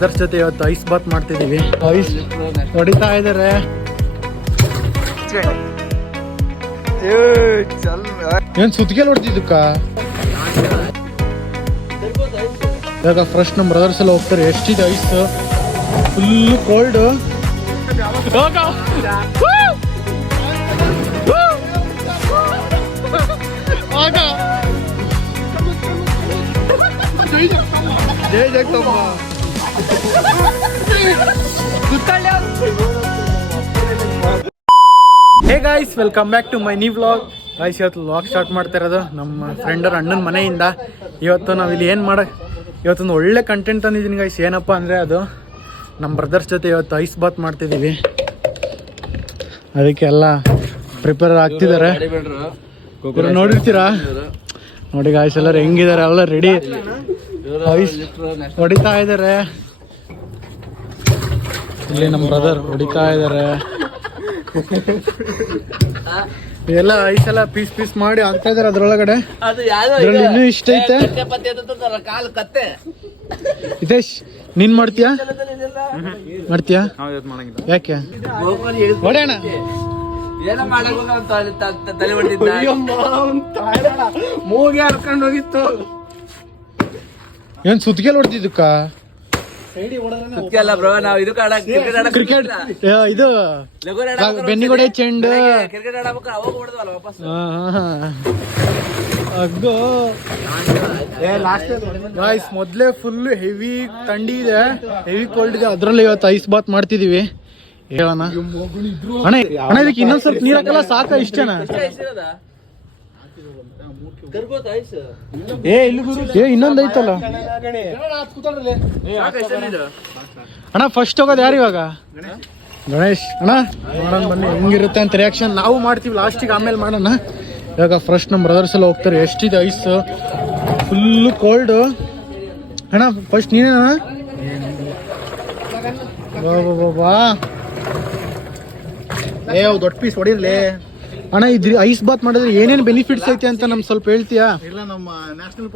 ಅದರ ಜೊತೆ ಇವತ್ತು ಐಸ್ ಬಾತ್ ಮಾಡ್ತಿದೀವಿ. ಐಸ್ ಹೊಡಿತಾ ಇದಾರೆ. ಏನ್ ಸುತ್ತಿಗೆ ಹೊಡ್ತಿದ್ದಕ್ಕ ಇವಾಗ ಫ್ರೆಶ್ ನಮ್ಮ ಬ್ರದರ್ಸ್ ಎಲ್ಲ ಹೋಗ್ತಾರೆ. ಎಷ್ಟಿದೆ ಐಸ್, ಫುಲ್ ಕೋಲ್ಡ್. ಜೈ Jagadamma. Hey guys, welcome back to my new vlog. Guys, ಇವತ್ತು ವ್ಲಾಗ್ ಸ್ಟಾರ್ಟ್ ಮಾಡ್ತಾ ಇರೋದು ನಮ್ಮ ಫ್ರೆಂಡರ ಅಣ್ಣನ ಮನೆಯಿಂದ. ಇವತ್ತು ನಾವಿಲ್ಲಿ ಏನು ಇವತ್ತೊಂದು ಒಳ್ಳೆ ಕಂಟೆಂಟ್ ತಂದಿದ್ದೀನಿ ಗಾಯ್ಸ್. ಏನಪ್ಪ ಅಂದರೆ ಅದು ನಮ್ಮ ಬ್ರದರ್ಸ್ ಜೊತೆ ಇವತ್ತು ಐಸ್ ಬಾತ್ ಮಾಡ್ತಿದ್ದೀವಿ. ಅದಕ್ಕೆ ಎಲ್ಲ ಪ್ರಿಪೇರ್ ಆಗ್ತಿದ್ದಾರೆ. ನೋಡಿರ್ತೀರಾ ನೋಡಿ ಗಾಯ್ಸ್, ಎಲ್ಲರೂ ಹೆಂಗಿದ್ದಾರೆ, ಎಲ್ಲ ರೆಡಿ ಐಸ್ ಹೊಡಿತಾ ಇದ್ದಾರೆ. ಇಲ್ಲಿ ನಮ್ಮ ಬ್ರದರ್ ಹೊಡಿತಾ ಇದ್ದಾರೆ. ಎಲ್ಲ ಐಸ್ ಎಲ್ಲ ಪೀಸ್ ಪೀಸ್ ಮಾಡಿ ಹಾಕ್ತಾ ಇದಾರೆ ಅದ್ರೊಳಗಡೆ. ಇನ್ನೂ ಇಷ್ಟ ಐತೆ. ಹಿತೇಶ್, ನೀನ್ ಮಾಡ್ತೀಯಾ? ಯಾಕೆ ಹೊಡೆಯೋಣ? ಮೂಗೆ ಹರ್ಕೊಂಡು ಹೋಗಿತ್ತು. ಏನ್ ಸುತ್ತಿಗೆ ಹೊಡ್ತಿದ್ದಕ್ಕ? ಕ್ರಿಕೆಟ್ ಇದು ಬೆನ್ನಿಗೊಡೆ ಚೆಂಡು. ಗಾಯ್ಸ್, ಮೊದ್ಲೇ ಫುಲ್ ಹೆವಿ ಥಂಡಿ ಇದೆ, ಹೆವಿ ಕೋಲ್ಡ್ ಇದೆ. ಅದ್ರಲ್ಲಿ ಇವತ್ತು ಐಸ್ ಬಾತ್ ಮಾಡ್ತಿದೀವಿ. ಹೇಳೋಣ ಅಣ್ಣ, ಇದಕ್ಕೆ ಇನ್ನೊಂದ್ ಸ್ವಲ್ಪ ನೀರ್ ಹಾಕಲ್ಲ ಸಾಕ? ಇಷ್ಟೇನಾ? ಇನ್ನೊಂದ್ ಐತಲ್ಲ ಅಣ್ಣ. ಫಸ್ಟ್ ಹೋಗೋದು ಯಾರು ಇವಾಗ? ಗಣೇಶ್ ಅಣ್ಣ. ನೋಡೋಣ ಬನ್ನಿ ಹೆಂಗಿರುತ್ತೆ ಅಂತ ರಿಯಾಕ್ಷನ್. ನಾವು ಮಾಡ್ತೀವಿ ಲಾಸ್ಟಿಗೆ, ಆಮೇಲೆ ಮಾಡೋಣ. ಇವಾಗ ಫ್ರೆಶ್ ನಮ್ಮ ಬ್ರದರ್ಸ್ ಎಲ್ಲ ಹೋಗ್ತಾರೆ. ಎಷ್ಟಿದೆ ಐಸ್, ಫುಲ್ ಕೋಲ್ಡ್. ಅಣ್ಣ ಫಸ್ಟ್ ನೀನೇನ? ಬಾ ದೊಡ್ಡ ಪೀಸ್ ಹೊಡಿರ್ಲಿ ಅಣ್ಣ. ಇದ್ರಿ ಐಸ್ ಬಾತ್ ಮಾಡಿದ್ರೆ ಏನೇನು ಬೆನಿಫಿಟ್ಸ್ ಐತೆ ಅಂತ ನಮ್ಗೆ ಸ್ವಲ್ಪ ಹೇಳ್ತೀಯಾ? ಇಲ್ಲ, ನಮ್ಮ national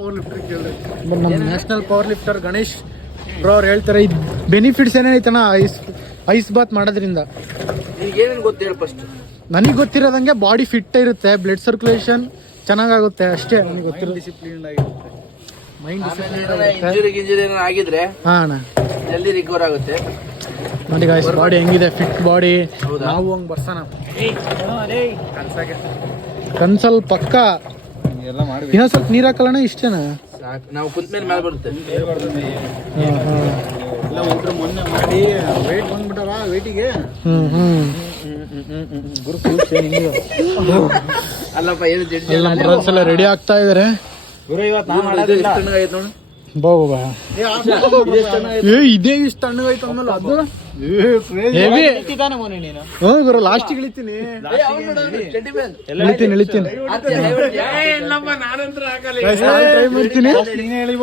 power lifter Ganesh bro ಅವ್ರು ಹೇಳ್ತಾರೆ ಇದು ಬೆನಿಫಿಟ್ಸ್ ಏನೇನೈತಣ್ಣ ಐಸ್ ಬಾತ್ ಮಾಡೋದ್ರಿಂದ. ನನಗೆ ಗೊತ್ತಿರೋದಂಗೆ ಬಾಡಿ ಫಿಟ್ ಇರುತ್ತೆ, ಬ್ಲಡ್ ಸರ್ಕ್ಯುಲೇಷನ್ ಚೆನ್ನಾಗುತ್ತೆ ಅಷ್ಟೇ ನನಗೆ ಗೊತ್ತಿರೋದು. ಮೈಂಡ್ ಡಿಸಿಪ್ಲಿನ್ ಆಗಿದ್ರೆ ಹಾ ಅಣ್ಣ ಜಲ್ದಿ ರಿಕವರ್ ಆಗುತ್ತೆ. ನೋಡಿ ಗಾಯ್ಸ್, ಬಾಡಿ ಹೆಂಗಿದೆ, ಫಿಟ್ ಬಾಡಿ. ನಾವು ಹಂಗೆ ಬರ್ಸೋಣ ಕನ್ಸಲ್ ಪಕ್ಕ. ಇನ್ನೊಂದು ಸ್ವಲ್ಪ ನೀರು ಹಾಕಲ್ಲಣ್ಣ? ಇಷ್ಟೇನಾ? ನಾವು ಕುಂತ ಮೇಲೆ ಮೇಲೆ ಬರುತ್ತೆ. ಮೊನ್ನೆ ಮಾಡಿ ವೇಟ್ ಬಂದ್ಬಿಟ್ಟಾರ ವೇಟಿಗೆ. ಅಲ್ಲಪ್ಪ ರೆಡಿ ಆಗ್ತಾ ಇದಾರೆ. ಇದೇ ಇಷ್ಟು ತಣ್ಣಗೈತೆ ಆಮೇಲೆ ಅದು ಗುರು ಲಾಸ್ಟಿಗೆ ಇಳಿತೀನಿ.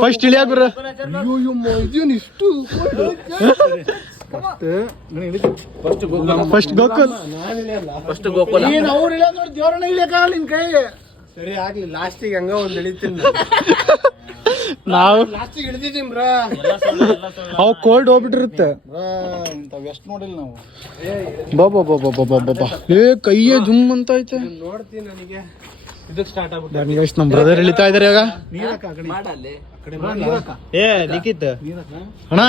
ಫಸ್ಟ್ ಇಳಿಯ ಗುರು. ಫಸ್ಟ್ ಗೋಕುಲ್. ದೇವ್ರನ್ನ ಇಳಿಯಕ್ಕಾಗಲ್ಲ ನಿನ್ ಕೈ. ಸರಿ ಆಗ್ಲಿ, ಲಾಸ್ಟಿಗೆ ಹಂಗ ಒಂದ್ ಇಳಿತೀನಿ. ನಾವು ಲಾಸ್ಟಿಗೆ ಇಳಿದಿದ್ದೀವಿ ಬ್ರಾ. ಅವ್ ಕೋಲ್ಡ್ ಹೋಗ್ಬಿಟ್ಟಿರುತ್ತೆ. ಎಷ್ಟು ನೋಡಿಲ್ಲ ನಾವು. ಬಾಬಾ ಕೈಯೇ ಜುಮ್ ಅಂತ ಐತೆ. ನೋಡ್ತೀನಿ ನನಗೆ ಇದಕ್ಕೆ ಸ್ಟಾರ್ಟ್ ಆಗ್ಬಿಟ್ಟು. ನಮ್ ಬ್ರದರ್ ಇಳಿತಾ ಇದಾರೆ ಇವಾಗ. ಲಿಖಿತ್ ಅಣ್ಣ,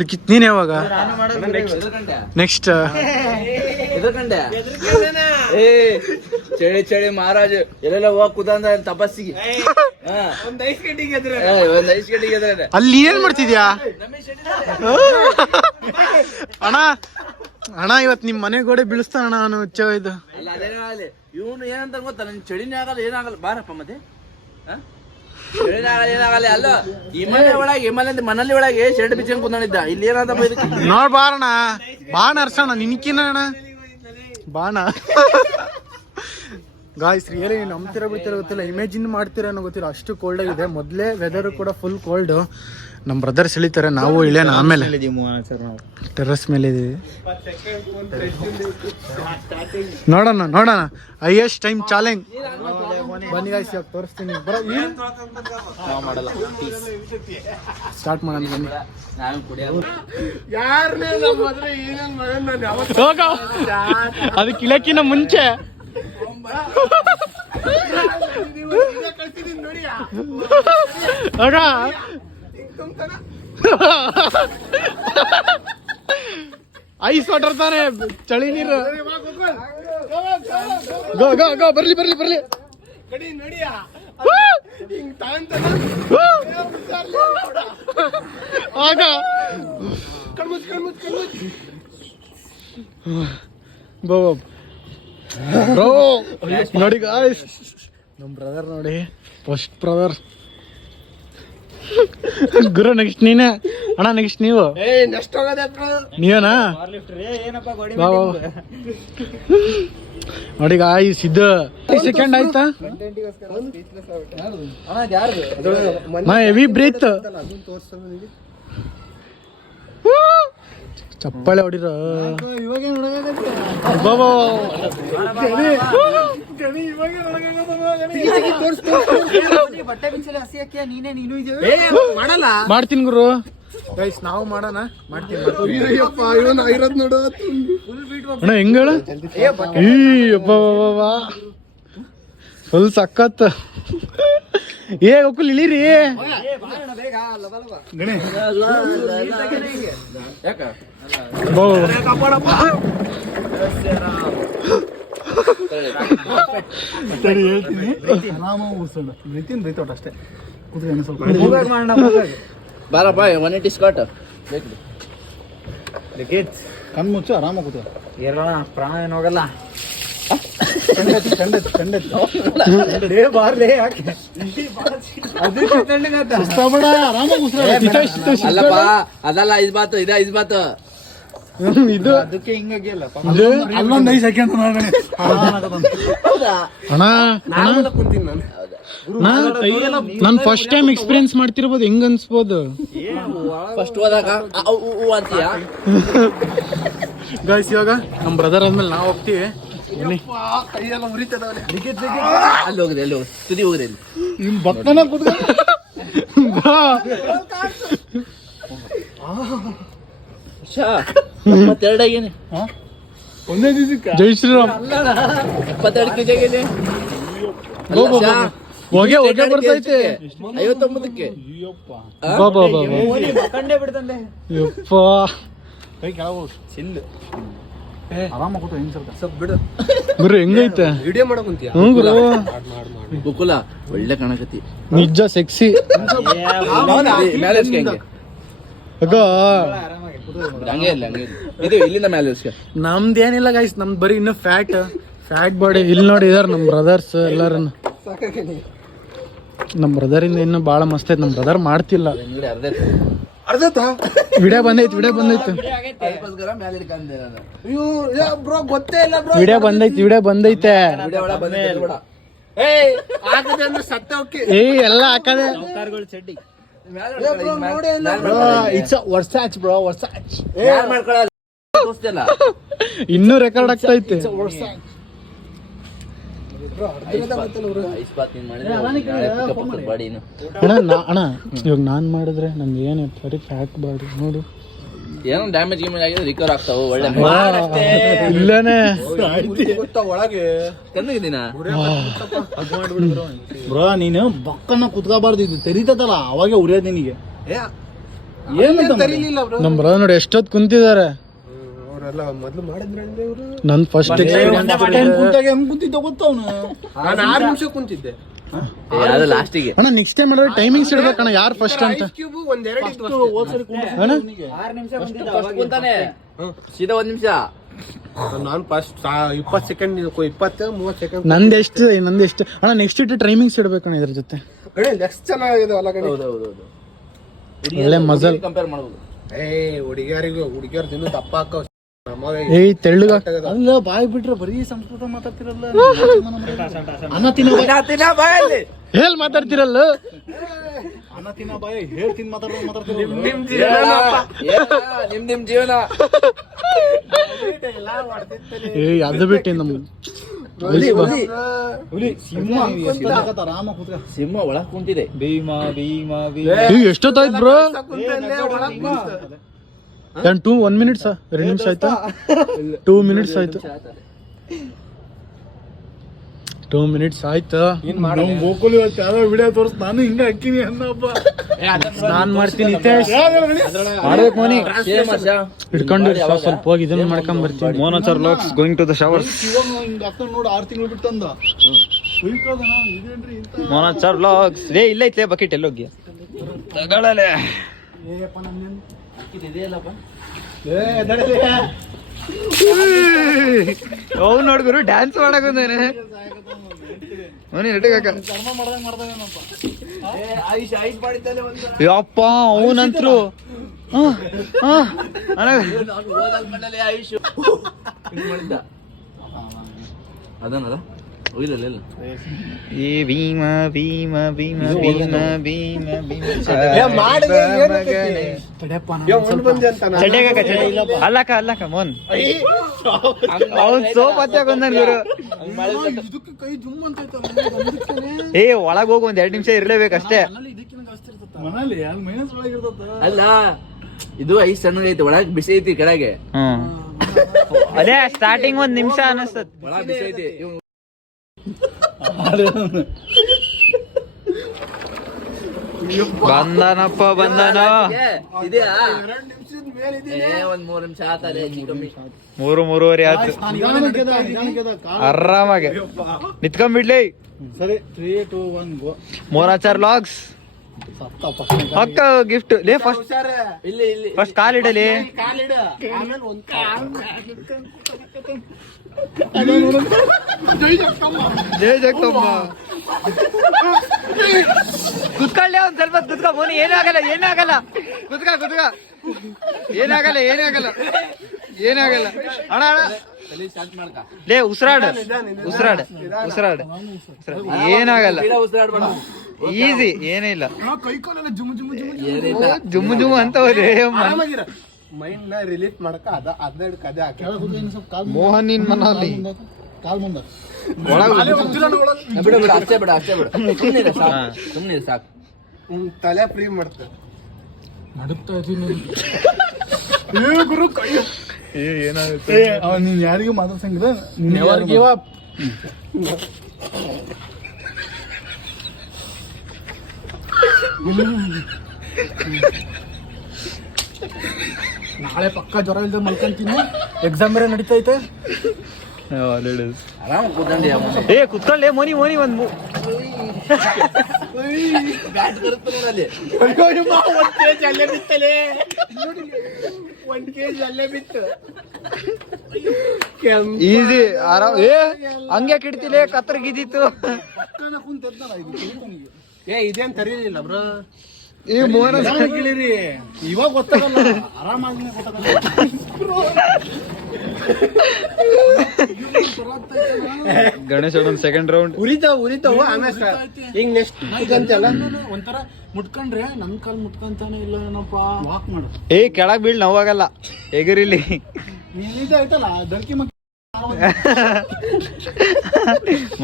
ಲಿಖಿತ್ ನೀನ್ ಯಾವಾಗ ನೆಕ್ಸ್ಟ್? ಚಳಿ ಚಳಿ ಮಹಾರಾಜ ಎಲ್ಲೆಲ್ಲ ಹೋಗ್ ಕುದಂದ ತಪಸ್ಸಿಗೆ ಒಂದ್ ಐಸ್ ಗಂಟೆಗೆ ಅಲ್ಲಿ ಏನ್ ಮಾಡ್ತಿದ್ಯಾ ಅಣ್ಣ? ಅಣ್ಣ ಇವತ್ ನಿಮ್ ಮನೆ ಗೋಡೆ ಬೀಳಿಸ್ತಾನ ನಾನು ಹುಚ್ಚ ಇದು. ಇವನು ಏನಂತ ಗೊತ್ತಾ, ನನ್ ಚಳಿನೇ ಆಗಲ್ಲ ಏನಾಗಲ್ಲ ಬಾರಪ್ಪ ಮತ್ತೆ. ಚಳಿನೇ ಆಗಲ್ಲ ಏನಾಗಲ್ಲ. ಅಲ್ಲ ಮನಲ್ಲಿ ಒಳಗೆ ಶರ್ಟ್ ಬಿಚ್ಕೊಂಡ್ ಕುಂದಿದ್ದ. ಇಲ್ಲಿ ಏನಾದ ನೋಡ್ ಬಾರಣ, ಬಾಣ ಹರ್ಸೋಣ ನಿನ್ಕಿನ ಅಣ್ಣ, ಬಾಣ. ಗಾಯ್ಸ್, ರಿಯಲಿ ನಂಬ್ತಿರೋ ಬಿಡ್ತಿರೋ ಗೊತ್ತಿಲ್ಲ, ಇಮೇಜಿನ್ ಮಾಡ್ತಿರೋ ಅನ್ನೋ ಗೊತ್ತಿಲ್ಲ, ಅಷ್ಟು ಕೋಲ್ಡ್ ಆಗಿದೆ. ಮೊದಲೇ ವೆದರ್ ಕೂಡ ಫುಲ್ ಕೋಲ್ಡ್. ನಮ್ಮ ಬ್ರದರ್ಸ್ ಇಳಿತಾರೆ, ನಾವು ಇಳಿಯೋಣ ಆಮೇಲೆ. ಟೆರ್ರಸ್ ಮೇಲೆ ಇದೀವಿ, ನೋಡೋಣ ಹೈಯೆಸ್ಟ್ ಟೈಮ್ ಚಾಲೆಂಜ್. ಬನ್ನಿ ಗಾಯ್ಸ್, ಇವಾಗ ತೋರಿಸ್ತೀನಿ. ಸ್ಟಾರ್ಟ್ ಮಾಡೋಣ ಬನ್ನಿ. ಅದಕ್ಕೆ ಇಳಕಿನ ಮುಂಚೆ ಐಸ್ ವಾಟರ್ ತಾನೆ, ಚಳಿ ನೀರು. ಗೋ ಬರ್ಲಿ ಆಗ ಬ್ರೋ ನೋಡಿ ಗಾಯ್ಸ್, ನಮ್ಮ ಬ್ರದರ್ ನೋಡಿ, ಫಸ್ಟ್ ಬ್ರದರ್. ಗುರು ನೆಕ್ಸ್ಟ್ ನೀನೇ ಅಣ್ಣ, ನೆಕ್ಸ್ಟ್ ನೀವು ನೀವೇನಾ? ನೋಡಿ ಗಾಯ್ಸ್, ಇದು ಸೆಕೆಂಡ್ ಆಯ್ತಾ? ಹೆವಿ ಬ್ರೀತ್, ಚಪ್ಪಾಳೆ ಹೊಡಿರ. ಮಾಡ್ತೀನಿ ಗುರು ಗೈಸ್, ನಾವು ಮಾಡೋಣ. ಮಾಡ್ತೀನಿ ಅಣ್ಣ, ಹೆಂಗ ಫುಲ್ ಸಖತ್. ಒಕ್ಕಲ್ ಇಳಿರಿ. ಅಷ್ಟೇ ಬಾರಪ್ಪ, 180 ಸ್ಕಾಟ್ ಕಣ್ ಮುಚ್ಚು, ಆರಾಮ ಕೂತು. ಪ್ರಾಣ ಏನು ಹೋಗಲ್ಲ. ಅಲ್ಲಪ್ಪ, ಅದಲ್ಲ ಇಸ್ಬಾತು, ಇಸ್ಬಾತು ಇದು ಅದಕ್ಕೆ ಹಿಂಗಾಗಿಲ್ಲ. ಅಲ್ಲೊಂದು 5 ಸೆಕೆಂಡ್ ನಾನು ಫಸ್ಟ್ ಟೈಮ್ ಎಕ್ಸ್ಪೀರಿಯನ್ಸ್ ಮಾಡ್ತಿರ್ಬೋದು, ಹೆಂಗ್ ಅನ್ಸ್ಬೋದು. ಫಸ್ಟ್ ಹೋದಾಗ ಅಂತೀಯಾ ಗಾಯ್ಸ್? ಇವಾಗ ನಮ್ಮ ಬ್ರದರ್ ಆದ್ಮೇಲೆ ನಾವು ಹೋಗ್ತೀವಿ. ಅಲ್ಲಿ ಹೋಗಿದೆ, ತುದಿ ಹೋಗಿದೆ. ನಿಮ್ ಭಕ್ತನ ಮತ್ತೆರಡಾಗೇನೆ ಒಂದೇ ದಿವಸಕ್ಕೆ. ಜೈ ಶ್ರೀರಾಮ್. 22 ಕೆಜಿ ಆಗಿದೆ. ಹೊಗೆ ಬರ್ತೈತೆ. 59ಕ್ಕೆ ಗುರು ಹೆಂಗೈತೆ ವಿಡಿಯೋ ಮಾಡಕುಂತೀಯ? ಬುಕುಲ ಒಳ್ಳೆ ಕಾಣಕತ್ತಿ, ನಿಜ ಸೆಕ್ಸಿ. ಇಲ್ಲಿಂದ ಮೇಲೆ ನಮ್ದೇನಿಲ್ಲ ಗೈಸ್, ನಮ್ದು ಬರೀ ಇನ್ನು ಫ್ಯಾಟ್ ಬಾಡಿ. ಇಲ್ಲಿ ನೋಡಿ ಇದಾರ ನಮ್ ಬ್ರದರ್ಸ್ ಎಲ್ಲಾರು. ನಮ್ ಬ್ರದರ್ ಇಂದ ಇನ್ನು ಬಾಳ ಮಸ್ತ್ ಐತ್. ನಮ್ ಬ್ರದರ್ ಮಾಡ್ತಿಲ್ಲ. ವಿಡಿಯೋ ಬಂದೈತಿ, ವಿಡಿಯೋ ಬಂದೈತಿ. ಎಲ್ಲ ಹಾಕದೆ. ಇನ್ನೂ ರೆಕಾರ್ಡ್ ಆಗ್ತೈತೆ. ಅಣ್ಣ ಇವಾಗ ನಾನ್ ಮಾಡಿದ್ರೆ ನಮ್ದು ಏನ್ ಬರೀ ಫ್ಯಾಟ್ ಬಾಡಿ ನೋಡು. ಏನೋ ಡ್ಯಾಮೇಜ್ ಆಗಿದೆ, ರಿಕವರ್ ಆಗ್ತಾವ. ಒಳ್ಳೆ ಇಲ್ಲನೇ ಒಳಗೆ ಬ್ರೋ, ನೀನು ಬಕ್ಕನ್ನ ಕುತ್ಕೋಬಾರ್ದು. ಇದು ತೆರೀತಲ್ಲ ಅವಾಗೆ ಉರಿಯೋದು ನಿನಗೆ. ನಮ್ ಬ್ರದರ್ ನೋಡಿ ಎಷ್ಟೊತ್ತು ಕುಂತಿದ್ದಾರೆ. ಮೊದ್ಲು ಮಾಡಿದ್ರೆ ನನ್ ಫಸ್ಟ್ ಕುಂತಿದ್ದ ಗೊತ್ತವನು. ನಾನು 6 ನಿಮಿಷ ಕುಂತಿದ್ದೆ ಲಾಸ್ಟಿಗೆ. ಅಣ್ಣ ನೆಕ್ಸ್ಟ್ ಟೈಮ್ ಮಾಡಿದ್ರೆ ಟೈಮಿಂಗ್ಸ್ ಇಡ್ಬೇಕಣ್ಣ, ಯಾರು ಫಸ್ಟ್ ಅಂತ. ಸೀದಾ 1 ನಿಮಿಷ. ನಾನು ಫಸ್ಟ್ 20 ಸೆಕೆಂಡ್ 20-30 ಸೆಕೆಂಡ್. ನಂದೆಷ್ಟು ಅಣ್ಣ ನೆಕ್ಸ್ಟ್ ಇಟ್ಟು ಟೈಮಿಂಗ್ಸ್ ಇಡ್ಬೇಕಣ್ಣ ಇದ್ರ ಜೊತೆ. ನೆಕ್ಸ್ಟ್ ಚೆನ್ನಾಗಿದೆ ಅಲ್ಲ ಕಣೆ. ಒಳ್ಳೆ ಮಜಲ್. ಕಂಪೇರ್ ಮಾಡ್ಬೋದು. ಹುಡುಗಿಯರ್ ತಿನ್ನು ದಪ್ಪ ಹಾಕೋ. ತೆಳ್ಳಗ ಅಲ್ಲ, ಬಾಯ್ ಬಿಟ್ರೆ ಬರೀ ಸಂಸ್ಕೃತ ಮಾತಾಡ್ತಿರಲ್ಲ. ಅನ್ನ ತಿನ್ನ ಹೇಳಿ ಮಾತಾಡ್ತಿರಲ್ಲ ಅನ್ನ ತಿನ್ನ ಬಾಯಿ ಹೇಳ್ತೀನಿ ಮಾತಾಡ್ತೀನಿ ನಿಮ್ ಜೀವನ ಏ ಅದು ಬಿಟ್ಟು ನಮ್ ಹುಲಿ ಸಿಂಹ ಆರಾಮ ಕೂತ್ಕ ಸಿಂಹ ಒಳಗ್ ಕುಂತಿದೆ. ಭೀಮಾ ಭೀಮಾ ಎಷ್ಟೊತ್ತಾಯ್ತು ಬ್ರೋ? 1 ಮಿನಿಟ್ಸ್ 2 ನಿಮಿಷ ಆಯ್ತಾ? 2 ಮಿನಿಟ್ಸ್ ಆಯ್ತು. 2 ಮಿನಿಟ್ಸ್ ಆಯ್ತು. ಗೋಕುಲಿ ವಿಡಿಯೋ ತೋರಿಸ್ ನಾನು ಹಿಂಗ ಹಾಕಿನಿ ಅನ್ನಪ್ಪ. ನಾನ್ ಮಾಡ್ತೀನಿ ಹಿತೇಶ್. ಮಾಡ್ಬೇಕು ಮೋನಿ ಹಿಡ್ಕೊಂಡು ಸ್ವಲ್ಪ ಹೋಗಿ ಇದನ್ನ ಮಾಡ್ಕೊಂಡ್ ಬರ್ತೀನಿ. ಮೋನಾಚಾರ್ vlogs going to the showers. ಹಿಂಗ ಅಕ್ಕ ನೋಡು 6 ತಿಂಗಳು ಬಿಟ್ಟಂದ ಇದೇನ್ರಿ ಇಂತ ಮೋನಾಚಾರ್ ವ್ಲಾಗ್ಸ್. ಏ ಇಲ್ಲ ಐತ್ಲೇ ಬಕೆಟ್ ಎಲ್ಲೋಗಿ ತಗೊಳ್ಳಲೆ. ಏಪ್ಪ ನನ್ನ ಇದೆಯಲ್ಲಪ್ಪ. ಅವ್ ನೋಡ್ಗುರು ಡ್ಯಾನ್ಸ್ ಮಾಡಕ್ ಬಂದೇನೆ ಮನಿ ನೆಟ್ಟಗಾಕ. ಕರ್ಮ ಮಾಡ್ದಂಗೇನಪ್ಪ. ಆಯುಷ್ ಮಾಡಿದ್ದಾನೆ ಒಂದು. ಯಪ್ಪ ಅವನಂತ್ರು ಹೋದಾಗ ಮಣ್ಣಲ್ಲಿ ಆಯುಷ್ ಮಾಡಿದ್ದ ಅದನ್ನಲ್ಲ ಒಯ್ದಲ್ಲ. ಏ ಭೀಮ ಭೀಮ ಭೀಮ ಭೀಮ ಭೀಮ ಭೀಮ ಅಲ್ಲಕ ಅಲ್ಲಕ ಮೋನ್ ಅವನ್ ಸೋಪ್ ಹತ್ತಾಕೊಂಡನ್ ಗುರು. ಇದಕ್ಕೆ ಕೈ ಜುಮ್ ಅಂತ ಐತಲ್ಲ. ಏ ಒಳಗ್ ಹೋಗಿ ಒಂದ್ 2 ನಿಮಿಷ ಇರ್ಲೇಬೇಕಷ್ಟೇ. ಇದಕ್ಕಿಂತ ಜಾಸ್ತಿ ಇರ್ತದ ಮನೇಲಿ ಅಲ್ಲಿ ಮೈನಸ್ ಒಳಗೆ ಇರ್ತದ. ಅಲ್ಲ ಇದು ಐಸ್ ಸಣ್ಣಗೈತೆ, ಒಳಗ್ ಬಿಸಿ ಐತಿ ಕೆಳಗೆ. ಹ್ಮ್ ಅದೇ ಸ್ಟಾರ್ಟಿಂಗ್ 1 ನಿಮಿಷ ಅನಸ್ತದ. ಒಳಗ್ ಬಿಸಿ ಐತಿ. ಬಂದನಪ್ಪ ಬಂದನ. ಇದೆಯಾ 2 ನಿಮಿಷದ ಮೇಲೆ ಇದೆ. ಒಂದ್ 3 ನಿಮಿಷ ಆತದೆ ಕಮ್ಮಿ. 3:30 ಆಯ್ತು. ಆರಾಮಾಗೆ ನಿತ್ಕೊಂಡ್ಬಿಡ್ಲಿ. ಸರಿ 3 2 1 ಗೋ. ಮೋನಾಚಾರ್ ವ್ಲಾಗ್ಸ್ ಅಕ್ಕ ಗಿಫ್ಟ್ ಲೇ. ಫಸ್ಟ್ ಇಲ್ಲಿ ಇಲ್ಲಿ ಫಸ್ಟ್ ಕಾಲಿಡಲಿ. ಕಾಲಿಡ ಆಮೇಲೆ ಒಂದ್ ಜೈ ಜಗಮ್ಮ ಕುತ್ಕೊಳ್ಳೆ ಒಂದ್ ಸ್ವಲ್ಪ ಕುತ್ಕೊ. ಮೋನಿ ಏನಾಗಲ್ಲ ಏನಾಗಲ್ಲ. ಕುತ್ಕ ಕುತ್ಕ. ಏನಾಗಲ್ಲ ಏನಾಗಲ್ಲ ಏನಾಗಲ್ಲ. ಅಣ್ಣ ಅಣ್ಣ ತಲೆ ಶಾಂತ ಮಾಡ್ಕ. ಲೇ ಉಸಿರಾಡ ಉಸಿರಾಡ ಉಸಿರಾಡ ಏನಾಗಲ್ಲ. ಉಸಿರಾಡ್ಬೇಡ. ಈಸಿ ಏನೇ ಇಲ್ಲ. ಕೈ ಕಾಲೆಲ್ಲ ಜುಮ್ ಜುಮ್ ಜುಮ್ ಏನಿಲ್ಲ. ಜುಮ್ಮು ಜುಮ್ಮು ಅಂತ ಹೋದೆ. ಮೈಂಡ್ ನ ರಿಲೀಫ್ ಮಾಡಕ ಅದ ಕದೆ ಹಾಕಿ ಮೋಹನ್ ನಿನ್ ಮನಲ್ಲಿ ಕಾಲ್ ಮುಂದ ಬಿಡು ಬಿಡು ಅಷ್ಟೇ ಬಿಡು ಅಷ್ಟೇ ಬಿಡು. ಸುಮ್ಮನೆ ಸಾಕು ಸುಮ್ಮನೆ ಸಾಕು. ತಲೆ ಫ್ರೀ ಮಾಡ್ತಾರೆ. ನಡುತ್ತಾ ಇದೀನಿ ಗುರು ಕೈ. ಏನಾಗುತ್ತೆ ನೀನ್ ಯಾರಿಗೂ ಮಾತಾಡ್ಸಂಗಿಲ್ಲ. ನಾಳೆ ಪಕ್ಕ ಜ್ವರ ಇಲ್ದ ಮಲ್ಕೊಂತೀನಿ. ಎಕ್ಸಾಮ್ ಬೇರೆ ನಡೀತೈತೆ. ಆರಾಮ ಕೂತ್ಕೊಂಡಿ ಏ ಕುತ್ಕೊಳ್ಳೆ ಮೋನಿ ಮೋನಿ ಒಂದ್ ಬ್ಯಾಟ್ ಬರುತ್ತೆ ನೋಡಲ್ಲಿ. 1 kg ಅಲ್ಲೇ ಬಿತ್ತಲೆ. 1 kg ಅಲ್ಲೇ ಬಿತ್ತು. ಈಸಿ ಆರಾಮ್. ಏ ಹಂಗೆ ಕಿಡ್ತಿಲೆ ಕತ್ತರ್ಗಿದ್ದಿತ್ತು. ಪಕ್ಕನ ಕುಂತಿರ್ತಾನ ಇದು. ಇದೇನ್ ತರೀಲಿಲ್ಲ ಬ್ರೋ. ಈ ಮೋಹನ ಕೇಳಿರಿ ಇವಾಗ ಗೊತ್ತಾಗಲ್ಲ. ಆರಾಮಾಗಿ ಗೊತ್ತಾಗಲ್ಲ. ಗಣೇಶ್ ಒಂದು 2nd ರೌಂಡ್ ಉರಿತಾವ ಆಮೇಲೆ ಈಗ ನೆಕ್ಸ್ಟ್ ಒಂಥರ ಮುಟ್ಕೊಂಡ್ರೆ ನನ್ ಕಾಲ್ ಮುಟ್ಕೊಂತಾನೆ ಇಲ್ಲ ಏನಪ್ಪ. ವಾಕ್ ಮಾಡು. ಏ ಕೆಳಗ್ ಬೀಳ್ ನೋವಾಗಲ್ಲ ಎಗರಿಲಿ. ನಿಜ ಆಯ್ತಲ್ಲ ದರ್ಕಿ ಮಕ್ಕ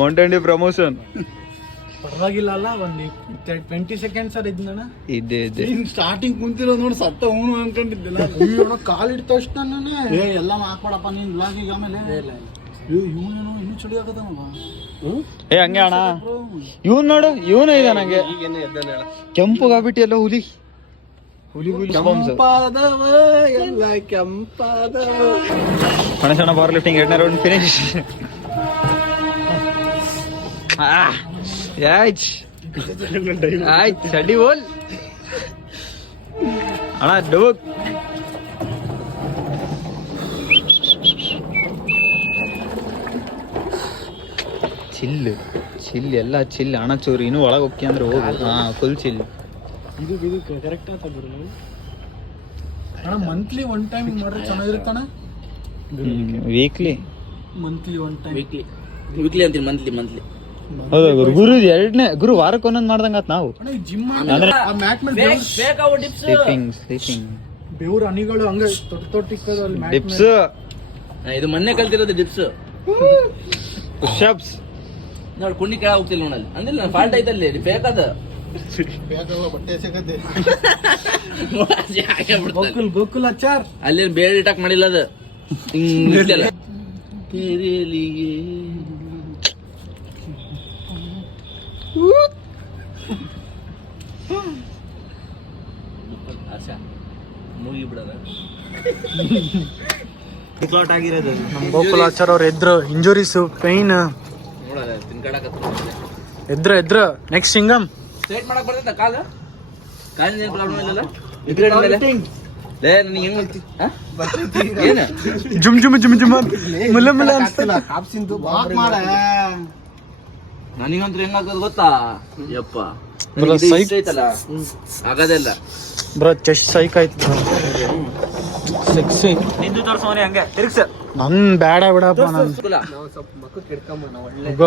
ಮೌಂಟೇನ್ ಡ್ಯೂ ಪ್ರಮೋಷನ್. ಪರವಾಗಿಲ್ಲ ಅಲ್ಲ. ಒಂದು 20 ಸೆಕೆಂಡ್ಸ್ ಇದ್ನ ಇದ್ದೆ ಇದ್ದೆ. ಸ್ಟಾರ್ಟಿಂಗ್ ಕುಂತಿರೋ ನೋಡಿ ಸತ್ತ ಅವನು ಅನ್ಕೊಂಡಿದ್ದಿಲ್ಲ. ಕಾಲಿಟ್ಟ ತಕ್ಷಣ ಎಲ್ಲ ಹಾಕ್ಬೇಡಪ್ಪ ನೀನ್ ಬ್ಲಾಗಿಗೆ. ಆಮೇಲೆ ಇವನೇನೋ ಇನ್ನೂ ಚಳಿ ಆಗದನವ. ಏ ಹಂಗೆ ಅಣ್ಣ ಇವ್ನ್ ನೋಡು ಇವನು ಇದೆ ನಂಗೆ ಕೆಂಪುಗಾಗ್ಬಿಟ್ಟು ಎಲ್ಲ ಹುಲಿ ಹುಲಿ ಹುಲಿ ಕೆಂಪಾದವ ಎಲ್ಲ ಕೆಂಪಾದವ. ಗಣೇಶಣ್ಣ ಪವರ್ ಲಿಫ್ಟಿಂಗ್ 2ನೇ ರೌಂಡ್ ಫಿನಿಶ್. ಆಯ್ತು ಚಡ್ಡಿ ಹೋಲ್ ಅಣ್ಣ ಡಬಕ್. ಚಿಲ್ ಚಿಲ್ ಎಲ್ಲ ಚಿಲ್. ಹಣ ಚೋರಿ ಇನ್ನೂ ಒಳಗೆ ಹೋಗಿ ಅಂದ್ರೆ ಹೋಗು. ಹಾ ಫುಲ್ ಚಿಲ್. ಇದು ಕರೆಕ್ಟ್ ಆತ ಅಣ್ಣ. ಮಂತ್ಲಿ 1 ಟೈಮ್ ಮಾಡ್ರೆ ಚೆನ್ನಾಗಿರುತ್ತಣ್ಣ. Weekly monthly 1 time. Weekly weekly ಅಂತೀನಿ ಮಂತ್ಲಿ ಮಂತ್ಲಿ ಹೌದಾ ಗುರು ಎರಡನೇ ಗುರು ವಾರಕ್ಕೆ ಒಂದೊಂದು ಮಾಡ್ದಂಗ ನಾವು ಜಿಮ್ ಅಂದ್ರೆ ಆ ಮ್ಯಾಟ್ ಮೇಲೆ ಬೇಕಾವು ಡಿಪ್ಸ್ ಸ್ಲೀಪಿಂಗ್ ಬೆವ್ರ ಹನಿಗಳು ಹಂಗ ತೊಟ್ಟಿಕ್ಕದು ಅಲ್ಲಿ ಮ್ಯಾಟ್ ಡಿಪ್ಸ್ ಇದು ಮೊನ್ನೆ ಕಲ್ತಿರೋದು ಡಿಪ್ಸ್ ಪುಷಪ್ಸ್ ನೋಡಿ ಕುಂಡಿ ಕೆಳಗೆ ಹೋಗ್ತಿಲ್ಲ ನೋಡಲ್ಲಿ ಅಂದಿಲ್ಲ ಫಾಲ್ಟ್ ಐತಲ್ಲಿ ಬೇಕಾದ ಬೇಕಾಗಲ್ಲ ಬಟ್ಟೆ ಸಿಗತ್ತೆ. ಗೋಕುಲ್ ಅಚಾರ್ ಅಲ್ಲಿ ಬೇರೆ ಇಟಾಕ್ ಮಾಡಿಲ್ಲ ಅದು ಹಿಂಗ್ ಇಡ್ತಿಯಲ್ಲ. ಕೆರೆಯಲಿಗೆ ಆಶಾ ಮುಗಿ ಬಿಡದ ನಮ್ ಗೋಕುಲ್ ಆಚಾರ್ ಅವ್ರ ಎದ್ರು ಇಂಜುರೀಸ್ ಪೈನ್ ನೋಡಲ್ಲ ತಿನ್ಕಡಕತ್ತ ಎದ್ರು ನೆಕ್ಸ್ಟ್ ಸಿಂಗಮ್ ಸ್ಟ್ರೈಟ್ ಮಾಡಕ್ ಬರ್ತೈತ ಕಾಲಿನ ಏನು ಪ್ರಾಬ್ಲಮ್ ಇಲ್ಲಲ್ಲ ಇದ್ರೇನ್ ಮೇಲೆ ಲೇ ನನಗೆ ಹೆಂಗ್ ಹೇಳ್ತಿ ಏನು ಜುಮ್ ಜುಮ್ ಜುಮ್ ಜುಮ್ ಮುಲ್ಲ ಮುಲ್ಲ ಅನ್ಸ್ತಲ್ಲ ಕಾಪ್ಸಿಂದು ವಾಕ್ ಮಾಡ. ನನಗಂತೂ ಹೆಂಗಾಗೋದು ಗೊತ್ತಾ ಯಪ್ಪ ಬರೋ ಸೈಕ್ ಐತಲ್ಲ ಆಗದೇ ಇಲ್ಲ ಬ್ರೋ ಚೆಸ್ಟ್ ಸೈಕ್ ಆಯ್ತು ಸೆಕ್ಸಿ ನಿಂದು ತೋರ್ಸೋನೆ ಹಂಗೆ ತಿರ್ಗ್ಸ ನನ್ ಬೇಡ ಬಿಡಪ್ಪ ನಾನು ಈಗ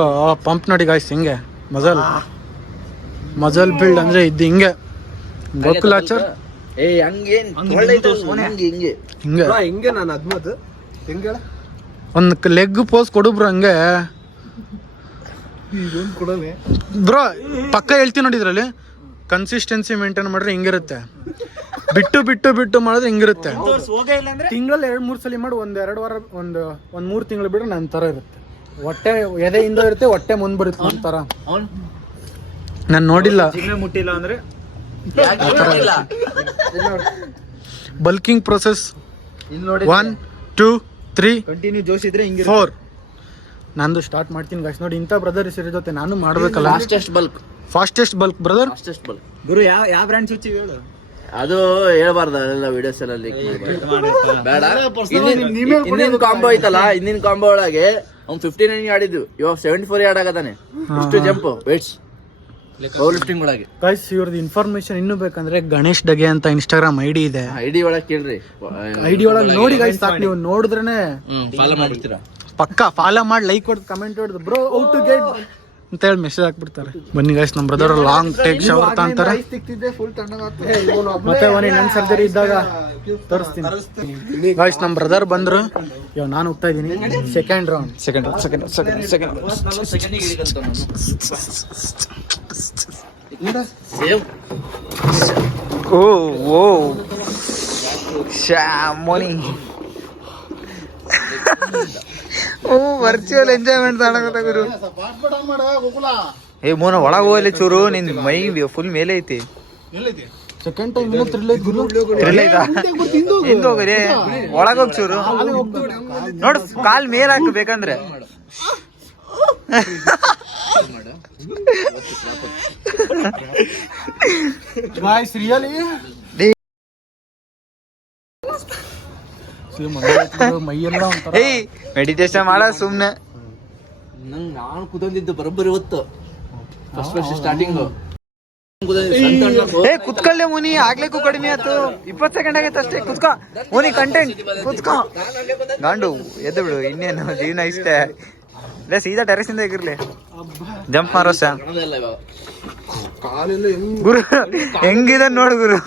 ಪಂಪ್ ನೋಡಿ ಗಾಯ್ಸ್ ಹಿಂಗೆ ಮಜಲ್ ಬಿಲ್ಡ್ ಅಂದ್ರೆ ಇದ್ದು ಹಿಂಗೆ ಗೋಕುಲ್ ಆಚಾರ್ ಏ ಹಂಗೇನ್ ಒಳ್ಳೆದು ಹಿಂಗೆ ಹಿಂಗೆ ಹಿಂಗೆ ಹಿಂಗೆ ನಾನು ಅದ್ಮತ್ ಹೆಂಗ ಒಂದ್ ಲೆಗ್ ಪೋಸ್ ಕೊಡು ಬ್ರೋ ಹಂಗೆ ಕೊಡೋನೆ ಬ್ರೋ ಪಕ್ಕ ಹೇಳ್ತೀನಿ ನೋಡಿ ಇದ್ರಲ್ಲಿ ಕನ್ಸಿಸ್ಟೆನ್ಸಿ ಮೇಂಟೈನ್ ಮಾಡಿದ್ರೆ ಹಿಂಗಿರುತ್ತೆ ಬಿಟ್ಟು ಬಿಟ್ಟು ಬಿಟ್ಟು ಮಾಡಿದ್ರೆ ಹಿಂಗಿರುತ್ತೆ ತಿಂಗಳಲ್ಲಿ 2-3 ಸಲ ಮಾಡಿ ಒಂದ್ ವಾರ ಒಂದ್ 3 ತಿಂಗಳು ಬಿಟ್ರೆ ನನ್ನ ತರ ಇರುತ್ತೆ ಹೊಟ್ಟೆ ಎದೆ ಹಿಂದೆ ಇರುತ್ತೆ ಹೊಟ್ಟೆ ಮುಂದ್ ಬರುತ್ತೆ ನನ್ನ ತರ ಅವ್ನು ನಾನು ನೋಡಿಲ್ಲ ಮುಟ್ಟಿಲ್ಲ ಅಂದ್ರೆ ಬಲ್ಕಿಂಗ್ ಪ್ರೊಸೆಸ್ ಇಲ್ಲಿ ನೋಡಿ 1 2 3 ಕಂಟಿನ್ಯೂ ಜೋಶಿದ್ರೆ ಹಿಂಗೆ 4 ನಂದು ಸ್ಟಾರ್ಟ್ ಮಾಡ್ತೀನಿ ಗಾಯ್ಸ್ ನೋಡಿ ಇಂಥ ಬ್ರದರ್ ಇರೋ ಜೊತೆ ನಾನು ಮಾಡ್ಬೇಕಲ್ಲ ಫಾಸ್ಟೆಸ್ಟ್ ಬಲ್ಕ್ ಬ್ರದರ್ ಗುರು ಯಾವ ಬ್ರ್ಯಾಂಡ್ ಸ್ವಿಚ್ ಹೇಳು ಅದು ಹೇಳ್ಬಾರ್ದು ಅದೆಲ್ಲ ವಿಡಿಯೋಸ್ ಎಲ್ಲ ಲೀಕ್ ಬೇಡ ಇನ್ನಿನ ಕಾಂಬೋ ಐತಲ್ಲ ಇನ್ನಿನ ಕಾಂಬೋ ಒಳಗೆ ಅವ್ನು 59 ಆಡಿದ್ದು ಇವಾಗ 74 ಆಡ್ ಆಗದಾನೆ ಇಷ್ಟು ಜಂಪ್ ವೇಟ್ಸ್ ಪವರ್ ಲಿಫ್ಟಿಂಗ್ ಒಳಗೆ ಗಾಯ್ಸ್ ಇವ್ರದ್ದು ಇನ್ಫಾರ್ಮೇಶನ್ ಇನ್ನೂ ಬೇಕಂದ್ರೆ ಗಣೇಶ್ ಡಗೆ ಅಂತ ಇನ್ಸ್ಟಾಗ್ರಾಮ್ ಐಡಿ ಇದೆ ಐಡಿ ಒಳಗೆ ಕೇಳ್ರಿ ಐಡಿ ಒಳಗೆ ನೋಡಿ ಗಾಯ್ಸ್ ಸಾಕು ನೀವು ನೋಡಿದ್ರೇನೆ ಫಾಲೋ ಮಾಡ್ಬಿಡ್ತೀರಾ ಪಕ್ಕ ಫಾಲೋ ಮಾಡಿ ಲೈಕ್ ಹೊಡೆದು ಕಮೆಂಟ್ ಹೊಡೆದು ಬ್ರೋ ಔ ಟು ಗೆಟ್ ಅಂತ ಹೇಳಿ ಮೆಸೇಜ್ ಹಾಕ್ಬಿಡ್ತಾರೆ ಬನ್ನಿ ಗಾಯ್ಸ್ ನಮ್ಮ ಬ್ರದರ್ ಲಾಂಗ್ ಟೇಕ್ ಶವರ್ ಅಂತಾರೆ ಮತ್ತೆ ಅವನಿಗೆ ನನ್ನ ಸರ್ಜರಿ ಇದ್ದಾಗ ತೋರಿಸ್ತೀನಿ ಗಾಯ್ಸ್ ನಮ್ಮ ಬ್ರದರ್ ಬಂದ್ರು ಇವಾಗ ನಾನು ಹೋಗ್ತಾ ಇದ್ದೀನಿ ಸೆಕೆಂಡ್ ರೌಂಡ್ ಸೇವ್ ಓ ಶಾಮೋನಿ ಓ ವರ್ಚುವಲ್ ಎಂಜಾಯ್ಮೆಂಟ್ ತಾಣಕತ್ತ ಗುರು ಏ ಮೋನ ಒಳಗ ಹೋಗಲಿ ಚೂರು ನಿನ್ ಮೈ ಫುಲ್ ಮೇಲೆ ಐತಿ ಸೆಕೆಂಡ್ ಟೈಮ್ ಇನ್ನೂ ಥ್ರಿಲ್ ಐತೆ ಗುರು ಥ್ರಿಲ್ ಐತಾ ಹಿಂದ್ ಹೋಗ್ರಿ ಒಳಗ ಹೋಗ್ ಚೂರು ನೋಡು ಕಾಲ್ ಮೇಲ್ ಹಾಕು ಬೇಕಂದ್ರೆ ಗಾಯ್ಸ್ ರಿಯಲಿ ಮೈಯೆಲ್ಲ ಒಂಥರ ಏಯ್ ಮೆಡಿಟೇಷನ್ ಮಾಡ ಸುಮ್ನೆ ನಾನು ಕುದಂದಿದ್ದು ಬರೋಬ್ಬರಿ ಇವತ್ತು ಫಸ್ಟ್ ಸ್ಟಾರ್ಟಿಂಗ್ ಏ ಕುತ್ಕೊಳ್ಳೆ ಮುನಿ ಆಗ್ಲಿಕ್ಕೂ ಕಡಿಮೆ ಆಯ್ತು 20 ಸೆಕೆಂಡ್ ಆಗೈತೆ ಅಷ್ಟೇ ಕುತ್ಕೋ ಮುನಿ ಕಂಟೆಂಟ್ ಕುತ್ಕೋ ಗಾಂಡು ಎದ್ದು ಬಿಡು ಇನ್ನೇನು ಜೀವನ ಇಷ್ಟೇ ಇಲ್ಲ ಸೀದಾ ಟೆರೆಸ್ ಇಂದ ಎಗಿರ್ಲಿ ಜಂಪ್ ಮಾರೋ ಸ್ಯಾಮ್ ಗುರು ಹೆಂಗಿದೆ ನೋಡು ಗುರು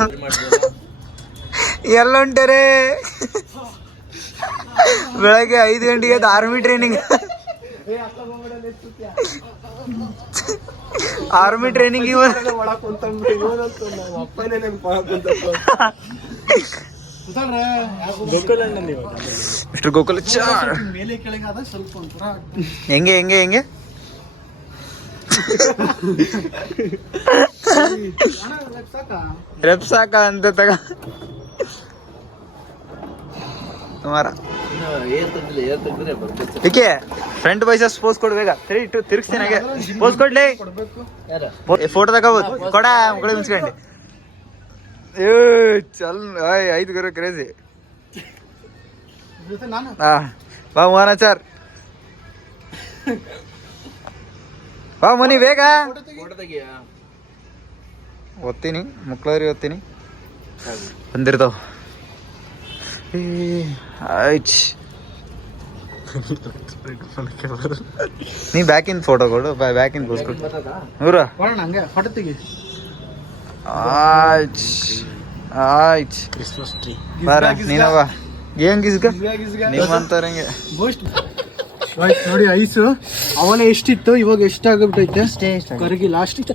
ಎಲ್ಲ ಹೊಂಟರೆ ಬೆಳಗ್ಗೆ 5 ಗಂಟೆಗೆ ಆರ್ಮಿ ಟ್ರೈನಿಂಗ್ ಮಿಸ್ಟರ್ ಗೋಕುಲ್ ಮೇಲೆ ಕೆಳಗೆ ಆದ ಸ್ವಲ್ಪ ಒಂಥರ ಹೆಂಗೆ ರೆಪ್ ಸಾಕ ಅಂತ ತಗ ತುಮಾರ ಏಕೆ ಫ್ರಂಟ್ ಬೈಸಸ್ ಪೋಸ್ ಕೊಡ್ಬೇಕ 3 2 ತಿರ್ಗ್ಸ್ತೀನಿ ಹಾಗೆ ಪೋಸ್ ಕೊಡ್ಲಿ ಫೋಟೋ ತಗೋಬೋದು ಕೊಡ ಮಕ್ಕಳು ಮುಚ್ಕೊಂಡು ಏ ಚಲ್ 5 ಗುರು ಕ್ರೇಜಿ ಹಾ ಬಾ ಮೋಹನಾಚಾರ್ ಬಾ ಮನಿ ಬೇಗ ಓದ್ತೀನಿ ಮಕ್ಳವ್ರಿ ಓದ್ತೀನಿ ಬಂದಿರ್ತಾವ ಆಯ್ತು ನೀ ಬ್ಯಾಕಿನ್ ಫೋಟೋ ಕೊಡು ಬ್ಯಾಕಿನ್ ಕೂಸ್ಕೊಡು ನೂರ ಬರೋಣ ಹಂಗೆ ಫೋಟೋ ತೆಗಿ. ಆಯ್ತು ಬಾರ ನೀನವ ಏನ್ ಗಿಸ್ಗ ನಿಮ್ಮಂತವ್ರಂಗೆ Guys, ನೋಡಿ ಐಸು ಅವಲೇ ಎಷ್ಟಿತ್ತು ಇವಾಗ ಎಷ್ಟಾಗ್ಬಿಟ್ಟೈತೆ ಕರಗಿ ಲಾಸ್ಟ್ ಐತೆ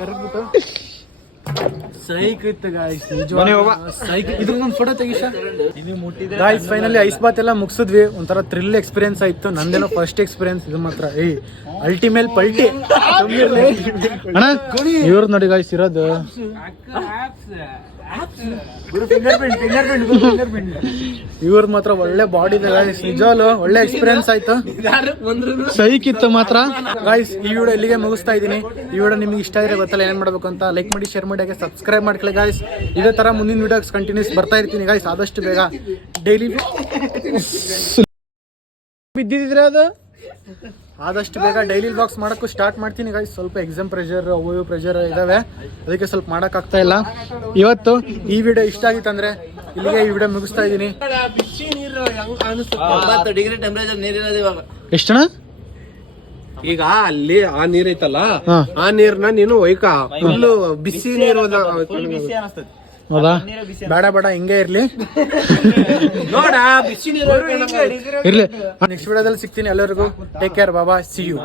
ಕರಗ್ಬಿಟ್ಟು ಸೈಕ್ ಇತ್ತು ಗಾಯ್ಸ್. ಸೈಕ್ ಇದು ಒಂದು ಫೋಟೋ ತೆಗಿಸ ಗಾಯ್ಸ್. ಫೈನಲಿ ಐಸ್ ಬಾತ್ ಎಲ್ಲ ಮುಗಿಸಿದ್ವಿ. ಒಂಥರ ಥ್ರಿಲ್ ಎಕ್ಸ್ಪೀರಿಯನ್ಸ್ ಆಯ್ತು. ನಂದೇನೋ ಫಸ್ಟ್ ಎಕ್ಸ್ಪೀರಿಯನ್ಸ್ ಇದು ಮಾತ್ರ. ಅಲ್ಟಿಮೇಲ್ ಪಲ್ಟಿ ಅಣ್ಣ ಇವ್ರ ನೋಡಿ ಗಾಯ್ಸ್ ಇರೋದು ಇವ್ರ ಮಾತ್ರ ಒಳ್ಳೆ ಬಾಡಿ ಇದೆ ಗಾಯ್ಸ್. ನಿಜವಾಗ್ಲು ಒಳ್ಳೆ ಎಕ್ಸ್ಪೀರಿಯನ್ಸ್ ಆಯ್ತು. ಸೈಕ್ ಇತ್ತು ಮಾತ್ರ ಗಾಯ್ಸ್. ಈ ವಿಡಿಯೋ ಇಲ್ಲಿಗೆ ಮುಗಿಸ್ತಾ ಇದೀನಿ. ಈ ವಿಡಿಯೋ ನಿಮ್ಗೆ ಇಷ್ಟ ಇದ್ರೆ ಗೊತ್ತಲ್ಲ ಏನ್ ಮಾಡ್ಬೇಕು ಅಂತ. ಲೈಕ್ ಮಾಡಿ, ಶೇರ್ ಮಾಡಿ, ಹಾಗೆ ಸಬ್ಸ್ಕ್ರೈಬ್ ಮಾಡ್ಕೊಳ್ಳಿ ಗಾಯ್ಸ್. ಇದೇ ತರ ಮುಂದಿನ ವಿಡಿಯೋಸ್ ಕಂಟಿನ್ಯೂಸ್ ಬರ್ತಾ ಇರ್ತೀನಿ ಗಾಯ್ಸ್. ಆದಷ್ಟು ಬೇಗ ಡೈಲಿ ಬಿದ್ದಿದ್ರೆ ಅದು ಆದಷ್ಟು ಬೇಗ ಡೈಲಿ ವ್ಲಾಗ್ಸ್ ಮಾಡೋಕ್ಕೂ ಸ್ಟಾರ್ಟ್ ಮಾಡ್ತೀನಿ ಗಾಯ್ಸ್. ಸ್ವಲ್ಪ ಎಕ್ಸಾಮ್ ಪ್ರೆಷರ್ ಅವು ಪ್ರೆಷರ್ ಇದಾವೆ, ಅದಕ್ಕೆ ಸ್ವಲ್ಪ ಮಾಡಕ್ ಆಗ್ತಾ ಇಲ್ಲ. ಇವತ್ತು ಈ ವಿಡಿಯೋ ಇಷ್ಟ ಆಗಿತ್ತಂದ್ರೆ ಇಲ್ಲಿಗೆ ಈ ವಿಡಿಯೋ ಮುಗಿಸ್ತಾ ಇದೀನಿ. 90 ಡಿಗ್ರಿ ಟೆಂಪರೇಚರ್ ನೀರಿರೋದು ಇವಾಗ. ಎಷ್ಟಣ? ಈಗ ಅಲ್ಲಿ ಆ ನೀರ್ ಐತಲ್ಲ, ಆ ನೀರ್ನ ನೀನು ಒಯ್ಕ ಫುಲ್ಲು ಬಿಸಿ ನೀರು ಹೌದಾ? ಬೇಡ ಬೇಡ ಹಿಂಗೆ ಇರ್ಲಿ ನೋಡ ಬಿಸಿ ನೀರು ಇರ್ಲಿ. ನೆಕ್ಸ್ಟ್ ವಿಡಿಯೋದಲ್ಲಿ ಸಿಗ್ತೀನಿ. ಎಲ್ಲರಿಗೂ ಟೇಕ್ ಕೇರ್, ಬಾಬಾ, ಸಿ ಯು.